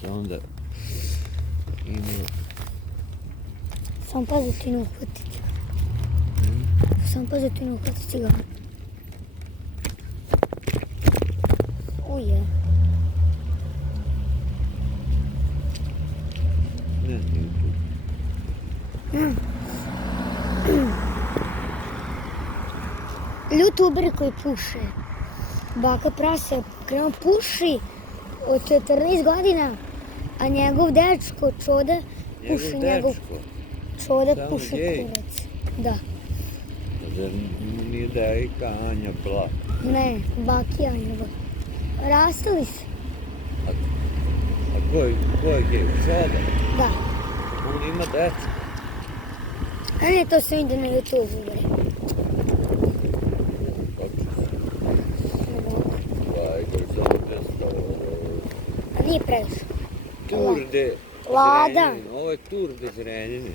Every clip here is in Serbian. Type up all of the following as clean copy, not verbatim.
se onda ima... Sam pazi ti ne uhvatit. Sam pazi ti ne uhvatit cigaru. Uje. Ne, nije tu. Youtuberi koji puše. Baka Prase krenuo puši od 14 godina, a njegov dečko Čode puši njegov... Čode Samo puši gej. kurac. Da. Zar nije devojka Anja Blak? Ne, baki Anja. Rastali se. A ko je gej? Čoda? Da. On ima deca. A ne, to se vidi na YouTube, bre. A nije previše. Tur de Lada. Zrenjanin. Ovo je Tur de Zrenjanin.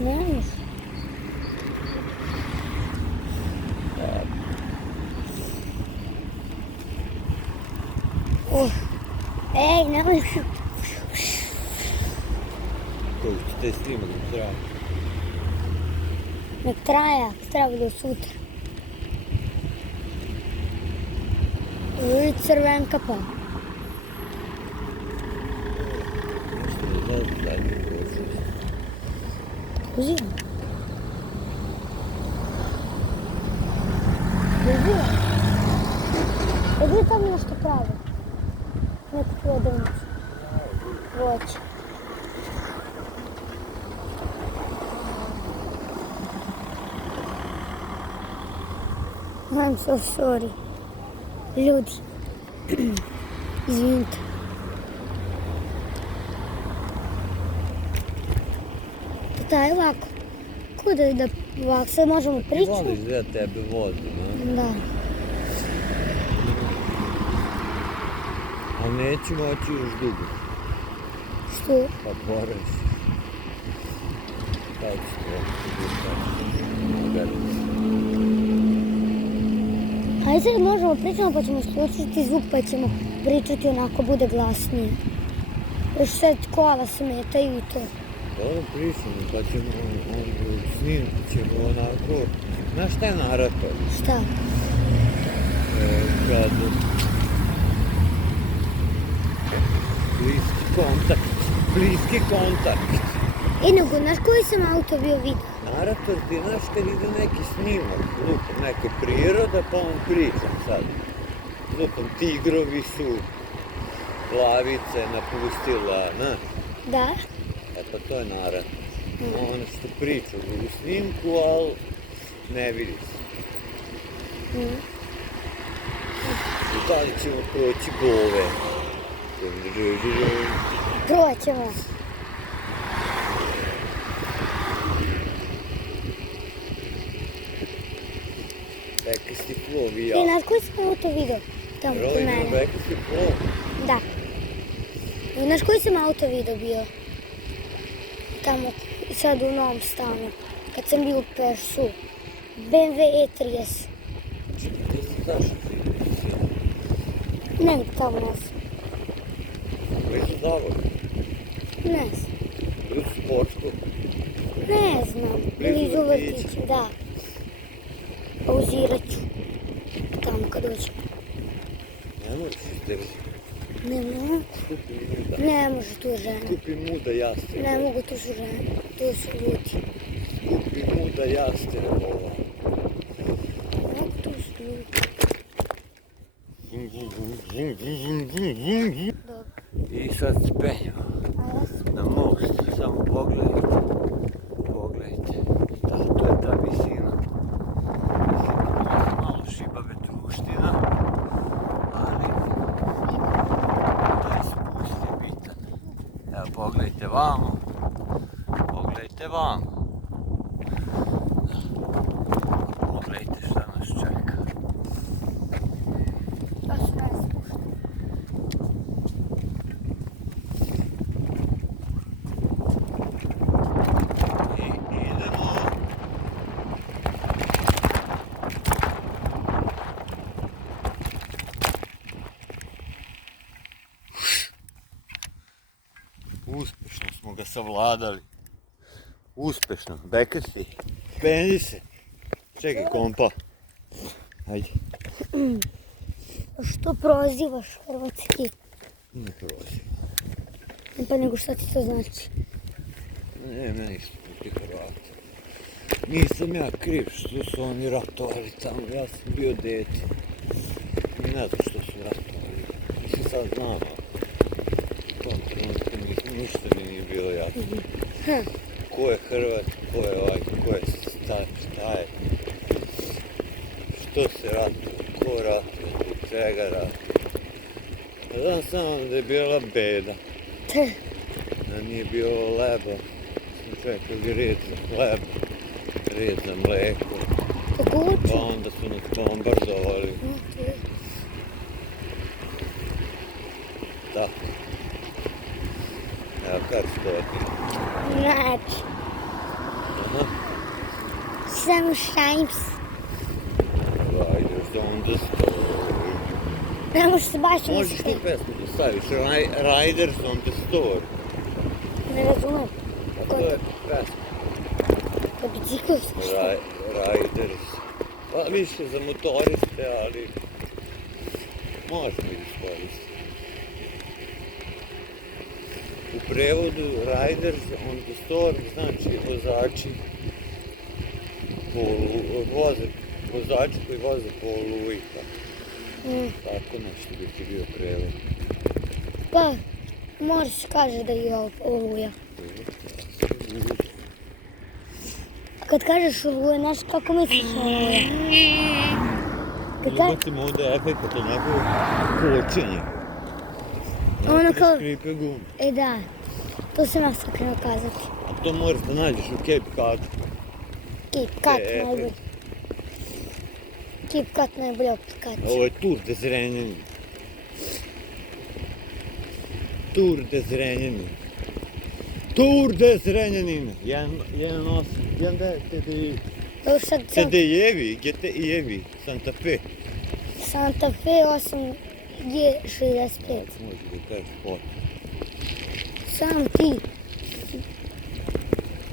Ne možeš. Ej, ne možeš. Koji će te snimak traja? Nek traja, treba do sutra. I crvenka pa. Nešto ne znam zadnji prošlost. Uzim. Uzim. Gdje tamo nešto pravi? Neku prodavnicu. Voće. I'm so sorry. Ljudi. Izvinite. Taj ovako. Kuda da ovako sad možemo Ti pričati? voliš da tebe vozi, ne? Da. Ali neću moći još dugo. Što? Pa boraš. Kako ću to? Hajde sad možemo pričati pa ćemo isključiti zvuk pa ćemo pričati onako bude glasnije. Još sad kola smetaju i to. Dobro pričamo, pa ćemo snimiti ćemo onako, znaš šta je narator? Šta? Kad bliski kontakt. Nego, znaš koji sam auto bio vidio? Narator ti, znaš, kad ide neki snimak, lupom, neka priroda, pa on priča sad. Lupom, tigrovi su, plavice napustila, znaš. Da? E pa to je narator. Ono što priča u snimku, ali ne vidi se. I da li ćemo proći bove? Proćemo. Beka si plov i ja. I znaš koji sam auto vidio? Tamo kod Rolling mene. beka si plov. Da. I znaš koji sam auto vidio bio? Tamo, sad u novom stanu. Kad sam bio u Persu. BMW E30. Gdje si zašao ti? Ne, tamo ne znam. Blizu zavod? Ne znam. Blizu sportskog? Ne znam. Blizu vrtića, da. Pauzirat ću. Tamo kad dođem. Ne možeš izdržati. Ne mogu. Kupi muda. Ne može tu žena. Kupi muda jaste. Ne mogu, tu su žene. Tu su ljudi. Kupi muda jaste. Ne mogu, tu su ljudi. Dobro. I sad se penjamo A ja sam... na most. Samo pogledajte. Pogledajte. Da, to je ta visina. Malo šiba vetruština. Ali taj spust je bitan. Evo pogledajte vamo. Pogledajte vamo. Pogledajte šta nas čeka. To su najspušteni. I idemo. Uspješno smo ga savladali. Uspješno. Bekasi. Penzi se. Čekaj kompa. Ajde. Što prozivaš hrvatski? Ne prozi. Pa nego šta ti to znači? Nema ništa protiv Hrvata. Nisam ja kriv što su oni ratovali tamo. Ja sam bio dete. I ne znam što su ratovali. Mislim sad znam. U tom trenutku ništa mi nije bilo jasno. Ko je Hrvat, ko je ovaj, ko je šta je. Što se ratuje, ko ratuje, zbog čega ratuje. Znam samo da je bila beda. Da nije bilo leba. Smo čekali red za hleb, red za mleko. Kako uči? Pa onda su nas bombardovali. Tako. Evo kar stoji. Znači, Aha. samo Shimes. Riders on the storm. Ne možeš se baš Možeš tu pesmu da staviš, Riders on the storm. Ne razumem. To je pesma. Kao biciklovski što? Riders. Pa više za motoriste, ali možemo ih iskoristiti. U prevodu Riders on the storm znači vozači vozači koji voze po oluji. Tako nešto bi ti bio prevod. Pa, možeš kaže da je oluja. Kad kažeš oluja, znaš kako misliš na oluja? Ubacimo ovdje efekt onako kočenje. Ono kao... Škripe gume. E da, to sam ja sad krenuo kazati. A to moraš da nađeš u Cape Cadu. Cape Cat najbolje. Cape Cat najbolja aplikacija. Ovo je Tour de Zrenjanin. Tour de Zrenjanin. Tour de Zrenjanin. 1.8. 1.9 TDI. Evo sad sam TDI-evi, GTI-evi, Santa Fe. Santa Fe 8 G65. Može da kažeš pot. Sam ti.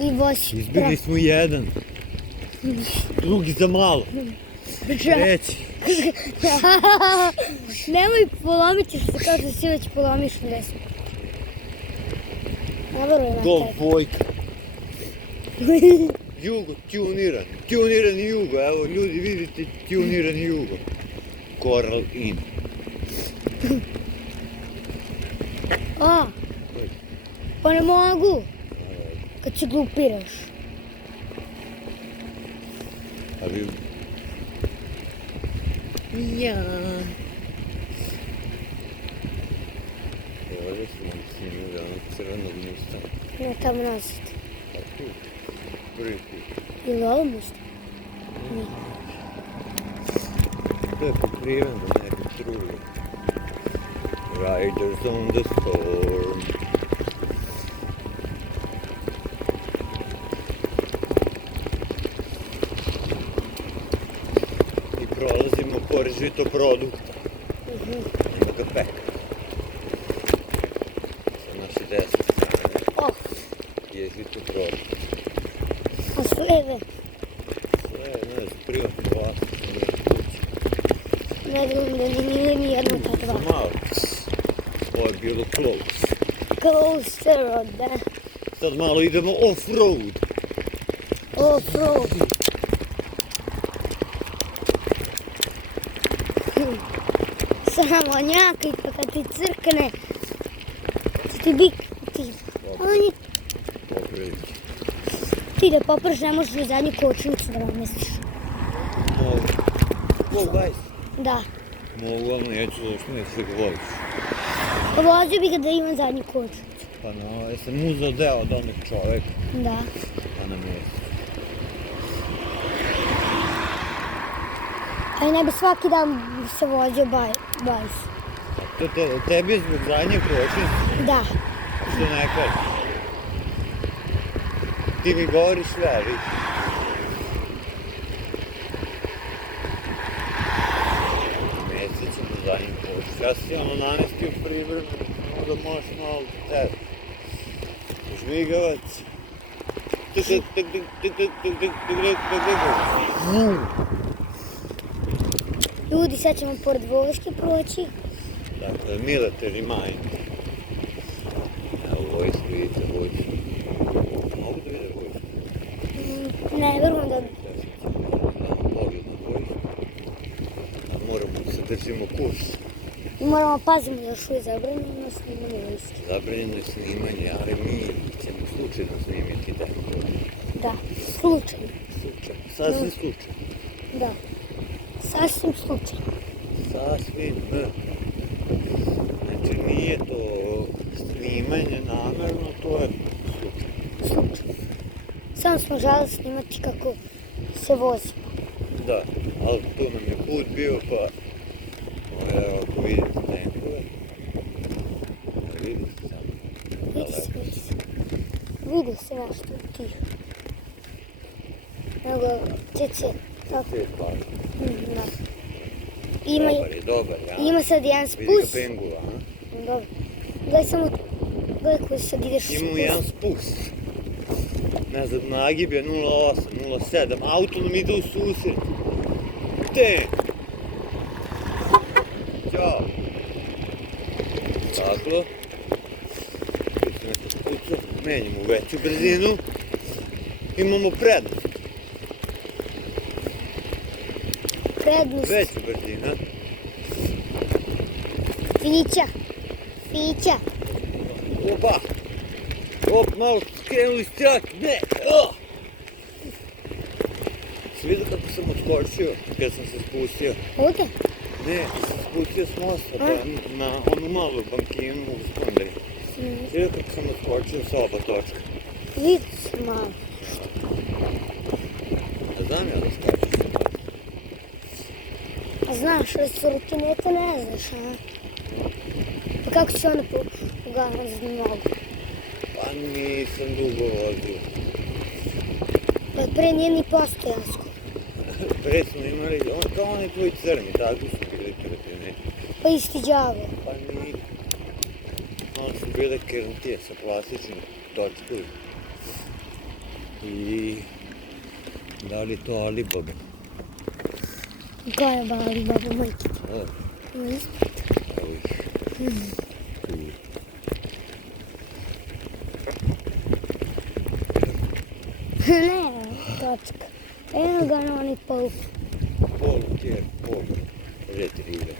I vozi. Izbjegli smo jedan. Drugi za malo. Treći. Nemoj polomiti što kao da si već polomiš u desu. Navrlo na Golf tebi. dvojka. Jugo, tuniran. Tuniran Jugo. Evo ljudi vidite tuniran Jugo. Coral in. A, pa ne mogu. Kad se glupiraš. A vi... Ja. Evo ovdje smo snimili onog crvenog Mustanga. Ne, tamo nazad. A tu, prvi put. Ili ovo Mustang? To je pokriven da ne bi trulio. Riders on the storm. I prolazimo pored žitoprodukta. Ima ga peka. Sa naše desne strane O, je žitoprodukt. a s leve. Sve je, ne znam, privatno vlasništvo mreže kuće. Ne znam da nije ni jedno ta dva. Malo. Ovo je bilo close. Close road, da. Sad malo idemo off-road. Off-road. Samo njaka i pa kad ti crkne, ti bik, ti, oni, Poprilično. ti da poprš ne možeš u zadnju kočnicu da namestiš. Mogu. Mogu, bajs. Da. Mogu, ali neću zašto neću da ga voliš. Vozio bi ga da ima zadnju kočnicu. Pa no, ja sam uzeo deo od onog čoveka, Da. pa na mjestu. A ne bi svaki dan se vozio bajs. Tebi je zbog zadnje kočnice, Da. što ne kažeš. Ti mi govoriš sve, ali... Mjesec ćemo zadnje kočnice. Ja sam si ono namestio privremeno, da možeš malo do tebe. Šmigavac. Tuk, tuk, tuk, tuk, tuk, tuk, tuk, tuk, tuk, tuk, tuk. Ljudi, sad ćemo pored vojske proći. Dakle, military mine. Evo vojsku, vidite vojsku. Mogu da vide vojsku? Ne, verujem da... Pogled na vojsku. A moramo da se držimo kurs. I moramo pazimo da što je zabranjeno snimanje vojske. Zabranjeno je snimanje, ali mi ćemo slučajno snimiti da. Da, slučajno. Slučajno. Sasvim slučajno. Da, sasvim slučajno. Sasvim. Znači nije to snimanje namerno, to je slučajno. Slučajno. Samo smo želi snimati kako se vozimo. Da, ali tu nam je put bio pa evo ako vidite tenkove. Vidite samo. Vidi se, vidi se. Vidi se nešto od tih. Nego, cece. Tako. To je plaža. Da. Ima, Dobar je, a? ima sad jedan Vidi ga spust. pengula, a? Dobro. Gledaj samo, gledaj koji sad ideš spust. Imamo jedan spust. Nazad nagib je 0,8, 0,7. Auto nam ide u susret. Gde? Ćao. Tako. Tu se nešto spuca. Menjamo veću brzinu. Imamo prednost. Prednost. Veću brzinu. Fića. Fića. Opa! Op, malo skrenuli s trake. Ne! Si vidio kako sam odskočio kad sam se spustio? Ovdje? Ne, sam spustio s mosta pa na onu malu bankinu u Skandari. Si vidio kako sam odskočio s oba točka? Vidi se malo. Ja znam ja da skačeš. A znaš, restoratinete ne znaš, a? Pa kako si onda pogazno nogu? Pa nisam dugo vozio. Pa pre nije ni postojansko. Pre smo imali, kao oni tvoji crni, tako su bili kretineti. Pa isti đavo. Pa nije. Oni su bile kernitije sa plastičnim točkom. I da li to Alibaba? Koja je bali baba majke? Evo, Ima ispred. evo ih. Tu. Ne, točka. Evo ga na oni pol. Pol kjer, pol retrieve.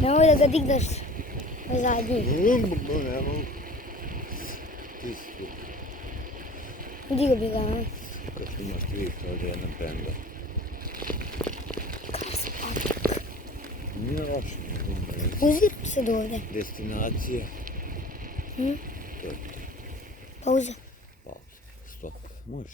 Nemoj da ga digneš na zadnji. Digo bi ga, a? Kad tu imaš vidjeti ovdje jedan pendal. Nije loše. Uzir se do ovdje. Destinacija. Hm? To je Pauza. pauza. Stop. Može